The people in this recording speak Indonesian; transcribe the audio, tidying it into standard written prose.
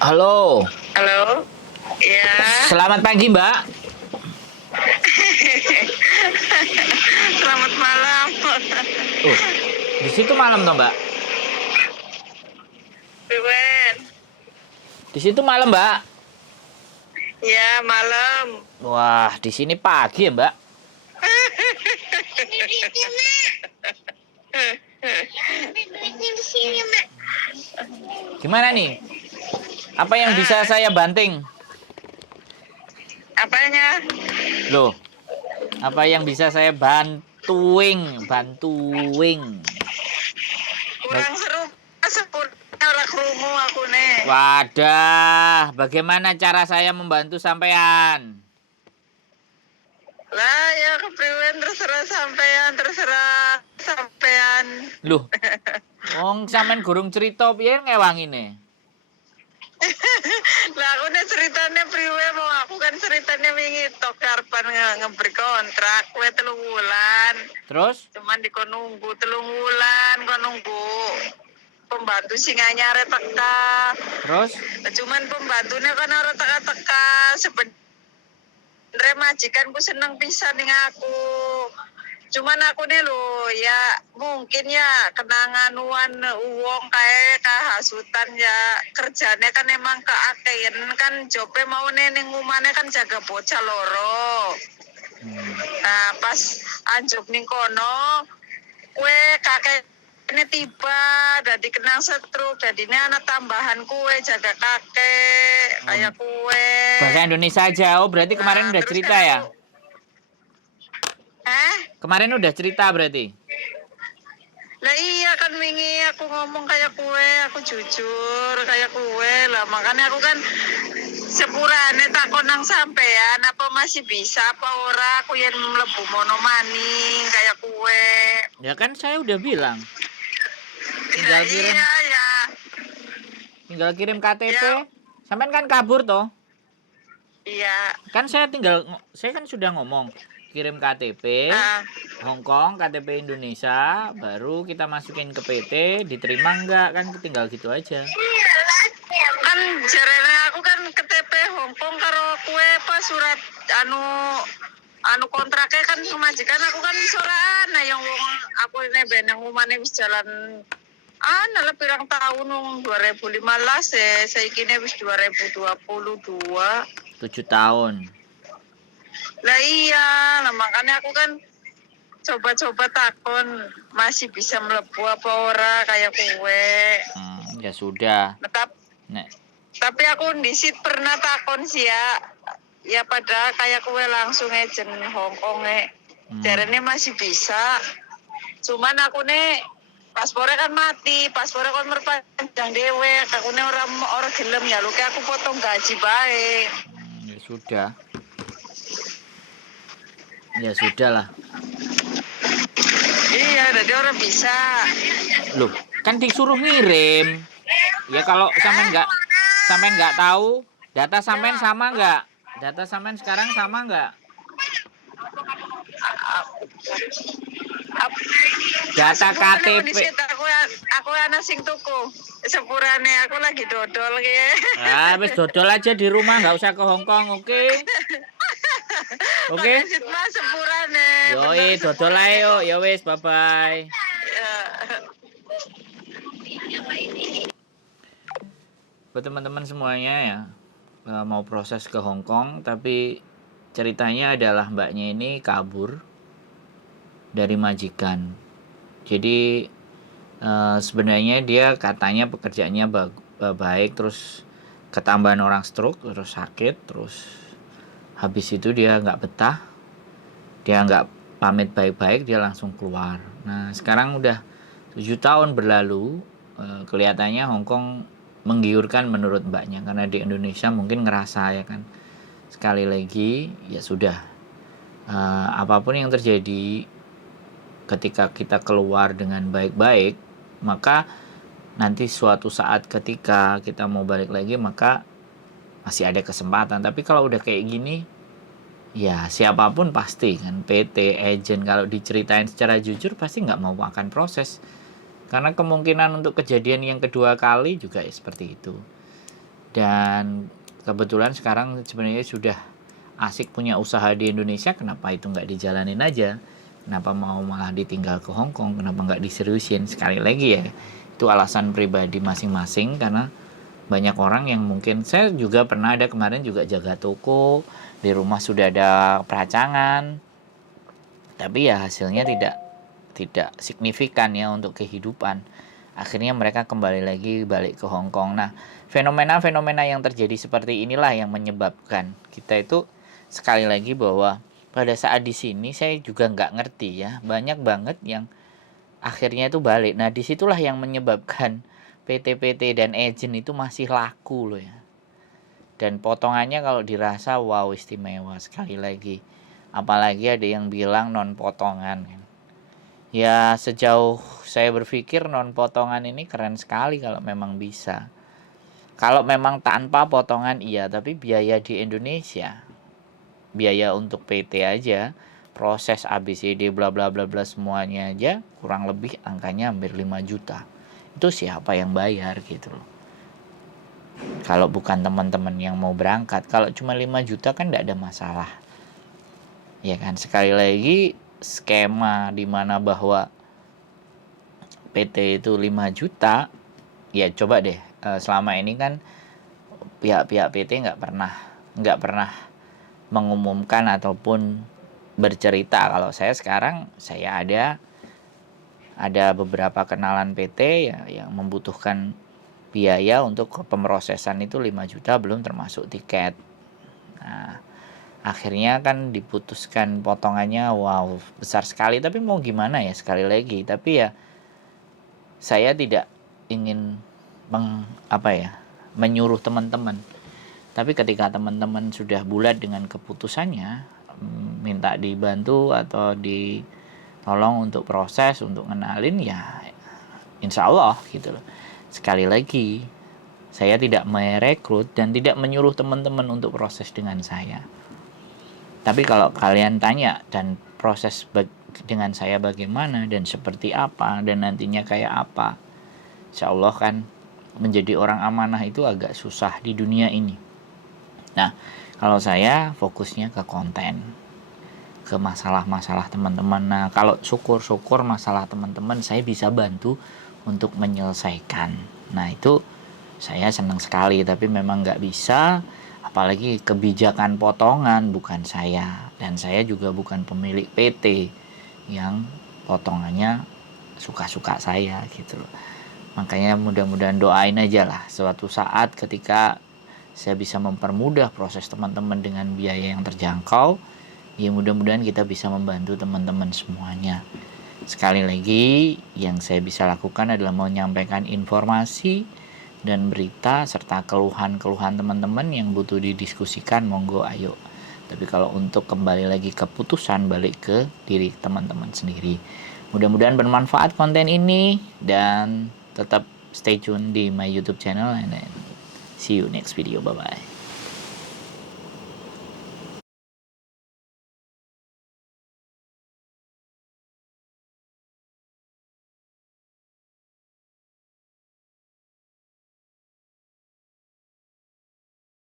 Halo, Halo, ya. selamat pagi Mbak. Selamat malam. Oh, di situ malam toh Mbak? Ruben, Di situ malam Mbak. ya malam. Wah, di sini pagi ya Mbak. Gimana nih? Apa yang bisa Ah, saya banting? apanya? Loh, apa yang bisa saya bantuing? Bantuing. Ba- Kurang seru. Sepuluhnya orang kerungu aku nih. Wadah, bagaimana cara saya membantu sampean? Lah ya kepriwen terserah sampean, terserah sampean. Loh, wong sampean gurung cerita piye ngewangine? Lah aku nih ceritanya priwe mau aku kan ceritanya wingi tok karepan ngeberi kontrak kue 3 bulan. Terus? Cuman diko nunggu 3 bulan, kok nunggu pembantu sing anyare teka. Terus? Cuman pembantunya kan ora teka-teka. Sebenarnya majikanku seneng pisan ning aku. Cuman aku nih lo ya mungkin ya kenanganuan uang kayak kahasutan ya kerjanya kan emang keakean kan jobnya mau ning ngumane kan jaga bocah loro. Hmm. Nah pas anjuk ning kono kue kakek ini tiba jadi kenang stroke jadi ini anak tambahan kue jaga kakek Oh, kayak kue. bahasa Indonesia aja. Oh, berarti kemarin Nah udah terus cerita kan ya? aku Kemarin udah cerita berarti. lah iya kan wingi aku ngomong kayak kue aku jujur kayak kue lah makanya aku kan sepurane takon nang sampean apa masih bisa apa ora aku yang mlebu mono maning kayak kue. Ya kan saya udah bilang, Lah tinggal kirim iya ya tinggal kirim KTP. ya Sampean kan kabur toh? iya Kan saya kan sudah ngomong, kirim KTP ah Hong Kong, KTP Indonesia, baru kita masukin ke PT, diterima enggak kan tinggal gitu aja. kan jarene aku kan KTP Hongkong karo kue pas surat anu anu kontraknya kan majikan aku kan soran nah yang wong aku ini ben yang umane wis jalan lebih pirang tahun wong 2015 saya kini wis 2022. 7 tahun. Lah iya nah makanya aku kan coba-coba takon masih bisa melebu apa ora kayak kue. Ya sudah. Tetap Nek, tapi aku disit pernah takon sih ya pada kayak kue langsung ejen Hongkong jarene masih bisa cuman aku nih paspornya kan mati paspornya kan merpanjang dewe aku nih orang gelem ya lu kayak aku potong gaji baik. ya sudah. Ya sudah lah. Iya jadi orang bisa. Loh, kan disuruh ngirim. Ya kalau sampean nggak tahu, data sampean sama nggak? Data sampean sekarang sama nggak? Data Sepurane KTP. kondisi aku anak sing tuku sepurane aku lagi dodol kayak. Wis dodol aja di rumah, nggak usah ke Hong Kong, oke? Oke? Kondisi mah sepurane bener Yoi, dodol aja sepurane yuk. kok. Ya wis, bye-bye. Ya. Buat teman-teman semuanya ya, mau proses ke Hong Kong, tapi ceritanya adalah mbaknya ini kabur dari majikan. Jadi sebenarnya dia katanya pekerjaannya baik, terus ketambahan orang stroke, terus sakit, terus habis itu dia nggak betah, dia nggak pamit baik-baik, dia langsung keluar. Nah sekarang udah 7 tahun berlalu, kelihatannya Hong Kong menggiurkan menurut mbaknya, karena di Indonesia mungkin ngerasa ya kan, sekali lagi ya sudah, apapun yang terjadi ketika kita keluar dengan baik-baik, maka nanti suatu saat ketika kita mau balik lagi maka masih ada kesempatan. Tapi kalau udah kayak gini, ya siapapun pasti kan, PT, agent, kalau diceritain secara jujur pasti nggak mau akan proses, karena kemungkinan untuk kejadian yang kedua kali juga ya seperti itu. Dan kebetulan sekarang sebenarnya sudah asik punya usaha di Indonesia, kenapa itu nggak dijalanin aja? Kenapa mau malah ditinggal ke Hong Kong? Kenapa nggak diseriusin? Sekali lagi ya, itu alasan pribadi masing-masing, karena banyak orang yang mungkin, saya juga pernah ada kemarin juga jaga toko, di rumah sudah ada peracangan, tapi ya hasilnya tidak signifikan ya untuk kehidupan. Akhirnya mereka kembali lagi balik ke Hong Kong. Nah, fenomena-fenomena yang terjadi seperti inilah yang menyebabkan kita itu, sekali lagi, bahwa pada saat di sini saya juga nggak ngerti ya, banyak banget yang akhirnya itu balik. Nah, disitulah yang menyebabkan PT-PT dan agent itu masih laku loh ya. Dan potongannya kalau dirasa wow istimewa sekali lagi. Apalagi ada yang bilang non potongan. Ya sejauh saya berpikir non potongan ini keren sekali kalau memang bisa. Kalau memang tanpa potongan iya, tapi biaya di Indonesia, biaya untuk PT aja, proses ABCD bla bla bla bla semuanya aja kurang lebih angkanya hampir 5 juta. Itu siapa yang bayar gitu loh. Kalau bukan teman-teman yang mau berangkat, kalau cuma 5 juta kan tidak ada masalah. Ya kan, sekali lagi skema di mana bahwa PT itu 5 juta, ya coba deh, selama ini kan pihak-pihak PT nggak pernah mengumumkan ataupun bercerita. Kalau saya sekarang, saya ada beberapa kenalan PT ya yang membutuhkan biaya untuk pemrosesan itu 5 juta belum termasuk tiket. Nah, akhirnya kan diputuskan potongannya wow besar sekali, tapi mau gimana ya, sekali lagi, tapi ya saya tidak ingin menyuruh teman-teman. Tapi ketika teman-teman sudah bulat dengan keputusannya, minta dibantu atau ditolong untuk proses, untuk ngenalin, ya insya Allah gitu loh. Sekali lagi, saya tidak merekrut dan tidak menyuruh teman-teman untuk proses dengan saya. Tapi kalau kalian tanya dan proses dengan saya bagaimana dan seperti apa dan nantinya kayak apa, insya Allah kan menjadi orang amanah itu agak susah di dunia ini. Nah, kalau saya fokusnya ke konten, ke masalah-masalah teman-teman. Nah, kalau syukur-syukur masalah teman-teman saya bisa bantu untuk menyelesaikan. Nah, itu saya senang sekali, tapi memang nggak bisa, apalagi kebijakan potongan bukan saya, dan saya juga bukan pemilik PT yang potongannya suka-suka saya gitu loh. Makanya mudah-mudahan doain aja lah suatu saat ketika saya bisa mempermudah proses teman-teman dengan biaya yang terjangkau, ya mudah-mudahan kita bisa membantu teman-teman semuanya. Sekali lagi, yang saya bisa lakukan adalah menyampaikan informasi dan berita serta keluhan-keluhan teman-teman yang butuh didiskusikan, monggo ayo. Tapi kalau untuk kembali lagi keputusan, balik ke diri teman-teman sendiri. Mudah-mudahan bermanfaat konten ini, dan tetap stay tune di my YouTube channel, and then see you next video. Bye bye.